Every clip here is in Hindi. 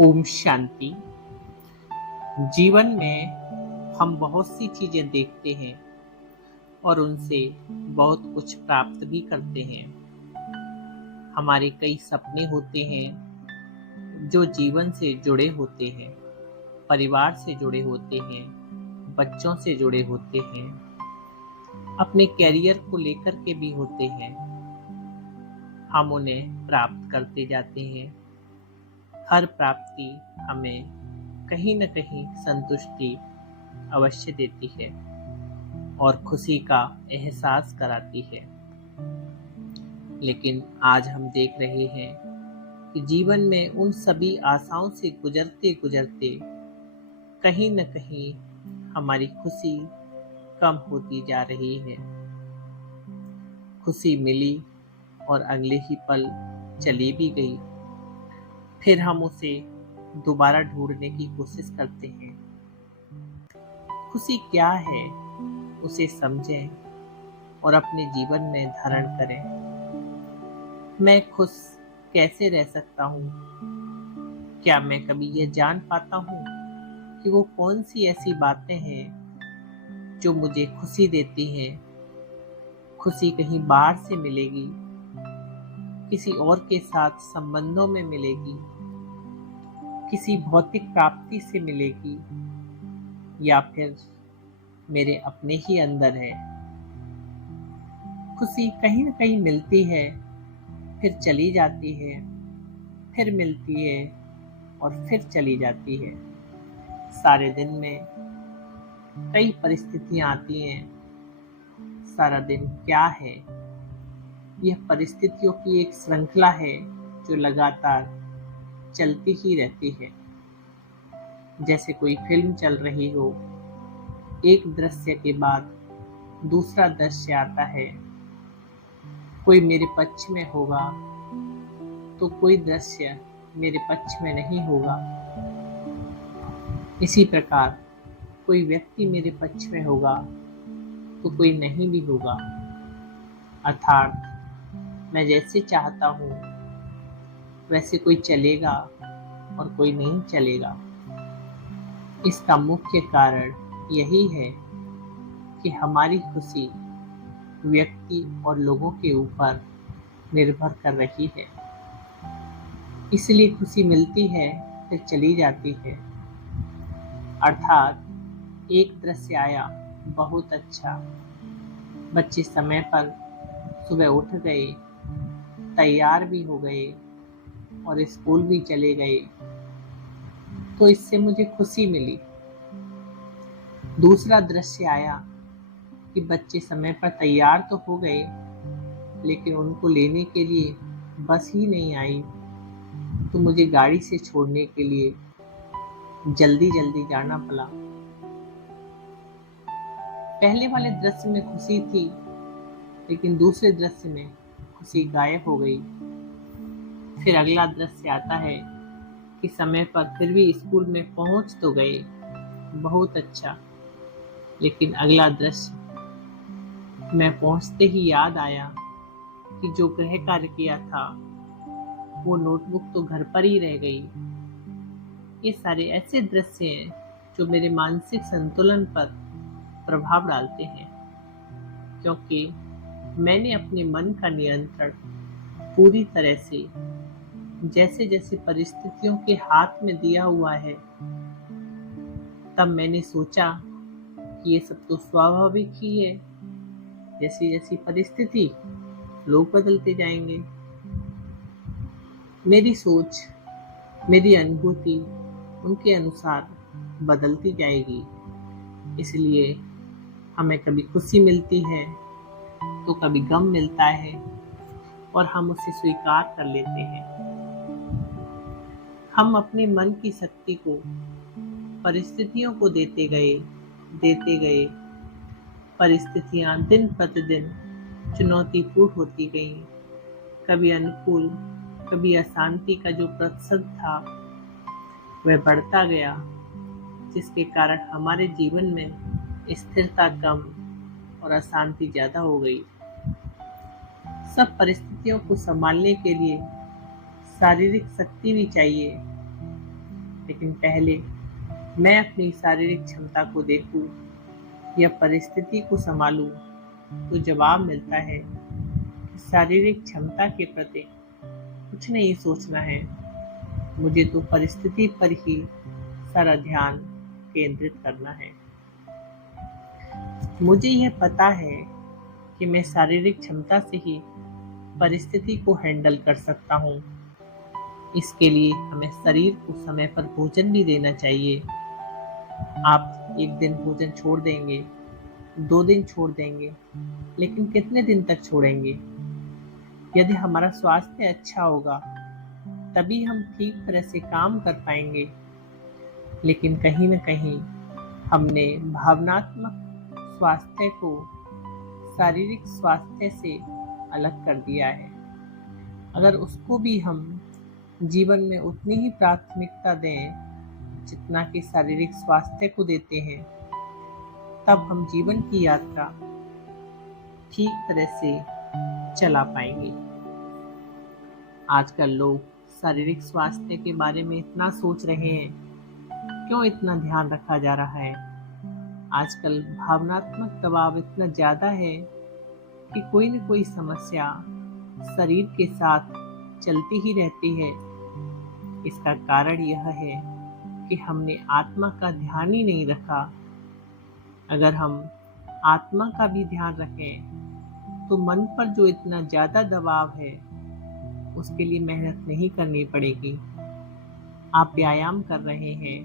ओम शांति। जीवन में हम बहुत सी चीजें देखते हैं और उनसे बहुत कुछ प्राप्त भी करते हैं। हमारे कई सपने होते हैं जो जीवन से जुड़े होते हैं, परिवार से जुड़े होते हैं, बच्चों से जुड़े होते हैं, अपने कैरियर को लेकर के भी होते हैं। हम उन्हें प्राप्त करते जाते हैं। हर प्राप्ति हमें कहीं न कहीं संतुष्टि अवश्य देती है और खुशी का एहसास कराती है। लेकिन आज हम देख रहे हैं कि जीवन में उन सभी आशाओं से गुजरते गुजरते कहीं न कहीं हमारी खुशी कम होती जा रही है। खुशी मिली और अगले ही पल चली भी गई। फिर हम उसे दोबारा ढूंढने की कोशिश करते हैं। खुशी क्या है, उसे समझें और अपने जीवन में धारण करें। मैं खुश कैसे रह सकता हूँ? क्या मैं कभी यह जान पाता हूँ कि वो कौन सी ऐसी बातें हैं जो मुझे खुशी देती हैं? खुशी कहीं बाहर से मिलेगी, किसी और के साथ संबंधों में मिलेगी, किसी भौतिक प्राप्ति से मिलेगी, या फिर मेरे अपने ही अंदर है? खुशी कहीं न कहीं मिलती है, फिर चली जाती है, फिर मिलती है और फिर चली जाती है। सारे दिन में कई परिस्थितियां आती हैं। सारा दिन क्या है? यह परिस्थितियों की एक श्रृंखला है जो लगातार चलती ही रहती है। जैसे कोई फिल्म चल रही हो, एक दृश्य के बाद दूसरा दृश्य आता है। कोई मेरे पक्ष में होगा तो कोई दृश्य मेरे पक्ष में नहीं होगा। इसी प्रकार कोई व्यक्ति मेरे पक्ष में होगा तो कोई नहीं भी होगा। अर्थात मैं जैसे चाहता हूँ वैसे कोई चलेगा और कोई नहीं चलेगा। इसका मुख्य कारण यही है कि हमारी खुशी व्यक्ति और लोगों के ऊपर निर्भर कर रही है। इसलिए खुशी मिलती है फिर चली जाती है। अर्थात एक दृश्य आया, बहुत अच्छा, बच्चे समय पर सुबह उठ गए, तैयार भी हो गए और स्कूल भी चले गए, तो इससे मुझे खुशी मिली। दूसरा दृश्य आया कि बच्चे समय पर तैयार तो हो गए लेकिन उनको लेने के लिए बस ही नहीं आई, तो मुझे गाड़ी से छोड़ने के लिए जल्दी जल्दी जाना पड़ा। पहले वाले दृश्य में खुशी थी लेकिन दूसरे दृश्य में खुशी गायब हो गई। फिर अगला दृश्य आता है कि समय पर फिर भी स्कूल में पहुंच तो गए, बहुत अच्छा, लेकिन अगला दृश्य मैं पहुंचते ही याद आया कि जो गृह कार्य किया था वो नोटबुक तो घर पर ही रह गई। ये सारे ऐसे दृश्य हैं जो मेरे मानसिक संतुलन पर प्रभाव डालते हैं, क्योंकि मैंने अपने मन का नियंत्रण पूरी तरह से जैसे जैसे परिस्थितियों के हाथ में दिया हुआ है। तब मैंने सोचा कि ये सब तो स्वाभाविक ही है, जैसी जैसी परिस्थिति लोग बदलते जाएंगे। मेरी सोच, मेरी अनुभूति उनके अनुसार बदलती जाएगी। इसलिए हमें कभी खुशी मिलती है तो कभी गम मिलता है और हम उसे स्वीकार कर लेते हैं। हम अपने मन की शक्ति को परिस्थितियों को देते गए। परिस्थितियां दिन प्रतिदिन चुनौतीपूर्ण होती गईं। कभी अनुकूल, कभी अशांति का जो प्रतिशत था वह बढ़ता गया, जिसके कारण हमारे जीवन में स्थिरता कम और अशांति ज्यादा हो गई। सब परिस्थितियों को संभालने के लिए शारीरिक शक्ति भी चाहिए, लेकिन पहले मैं अपनी शारीरिक क्षमता को देखूं या परिस्थिति को संभालूं, तो जवाब मिलता है कि शारीरिक क्षमता के प्रति कुछ नहीं सोचना है। मुझे तो परिस्थिति पर ही सारा ध्यान केंद्रित करना है। मुझे यह पता है कि मैं शारीरिक क्षमता से ही परिस्थिति को हैंडल कर सकता हूँ। इसके लिए हमें शरीर को समय पर भोजन भी देना चाहिए। आप एक दिन भोजन छोड़ देंगे, 2 दिन छोड़ देंगे, लेकिन कितने दिन तक छोड़ेंगे? यदि हमारा स्वास्थ्य अच्छा होगा तभी हम ठीक तरह से काम कर पाएंगे। लेकिन कहीं न कहीं हमने भावनात्मक स्वास्थ्य को शारीरिक स्वास्थ्य से अलग कर दिया है। अगर उसको भी हम जीवन में उतनी ही प्राथमिकता दें जितना कि शारीरिक स्वास्थ्य को देते हैं, तब हम जीवन की यात्रा ठीक तरह से चला पाएंगे। आजकल लोग शारीरिक स्वास्थ्य के बारे में इतना सोच रहे हैं, क्यों इतना ध्यान रखा जा रहा है? आजकल भावनात्मक दबाव इतना ज़्यादा है कि कोई न कोई समस्या शरीर के साथ चलती ही रहती है। इसका कारण यह है कि हमने आत्मा का ध्यान ही नहीं रखा। अगर हम आत्मा का भी ध्यान रखें तो मन पर जो इतना ज़्यादा दबाव है उसके लिए मेहनत नहीं करनी पड़ेगी। आप व्यायाम कर रहे हैं,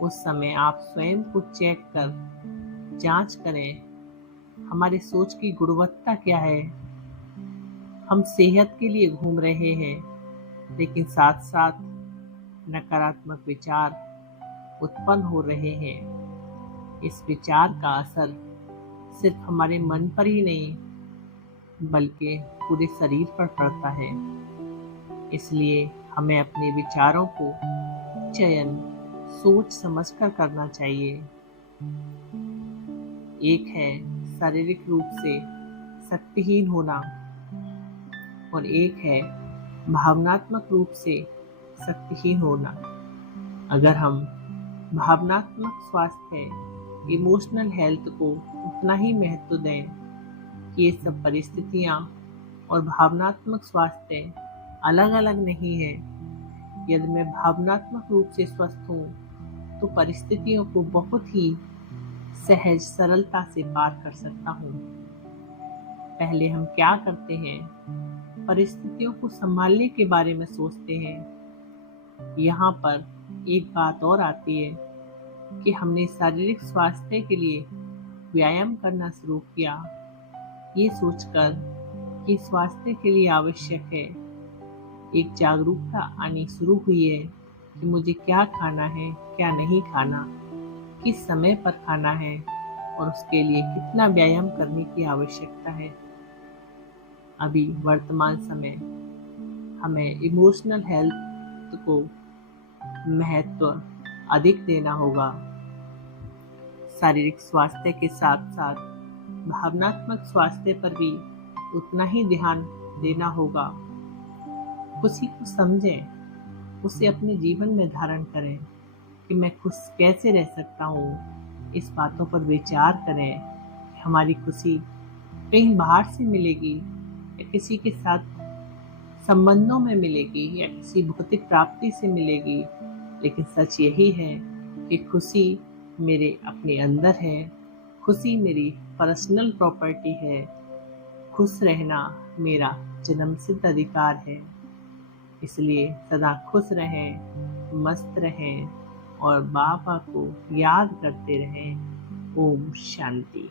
उस समय आप स्वयं को चेक कर जांच करें, हमारी सोच की गुणवत्ता क्या है। हम सेहत के लिए घूम रहे हैं, लेकिन साथ साथ नकारात्मक विचार उत्पन्न हो रहे हैं। इस विचार का असर सिर्फ हमारे मन पर ही नहीं बल्कि पूरे शरीर पर पड़ता है। इसलिए हमें अपने विचारों को चयन सोच समझकर करना चाहिए। एक है शारीरिक रूप से शक्तिहीन होना और एक है भावनात्मक रूप से शक्तिहीन होना। अगर हम भावनात्मक स्वास्थ्य, इमोशनल हेल्थ को उतना ही महत्व दें कि ये सब परिस्थितियाँ और भावनात्मक स्वास्थ्य अलग अलग नहीं है। यदि मैं भावनात्मक रूप से स्वस्थ हूँ तो परिस्थितियों को बहुत ही सहज सरलता से पार कर सकता हूँ। पहले हम क्या करते हैं, परिस्थितियों को संभालने के बारे में सोचते हैं। यहाँ पर एक बात और आती है कि हमने शारीरिक स्वास्थ्य के लिए व्यायाम करना शुरू किया, ये सोचकर कि स्वास्थ्य के लिए आवश्यक है। एक जागरूकता आनी शुरू हुई है कि मुझे क्या खाना है, क्या नहीं खाना, किस समय पर खाना है और उसके लिए कितना व्यायाम करने की आवश्यकता है। अभी वर्तमान समय हमें इमोशनल हेल्थ को महत्व अधिक देना होगा। शारीरिक स्वास्थ्य के साथ साथ भावनात्मक स्वास्थ्य पर भी उतना ही ध्यान देना होगा। खुशी को समझें, उसे अपने जीवन में धारण करें कि मैं खुश कैसे रह सकता हूँ। इस बातों पर विचार करें कि हमारी खुशी कहीं बाहर से मिलेगी या किसी के साथ संबंधों में मिलेगी या किसी भौतिक प्राप्ति से मिलेगी। लेकिन सच यही है कि खुशी मेरे अपने अंदर है, खुशी मेरी पर्सनल प्रॉपर्टी है, खुश रहना मेरा जन्मसिद्ध अधिकार है। इसलिए सदा खुश रहें, मस्त रहें और बाबा को याद करते रहें। ओम शांति।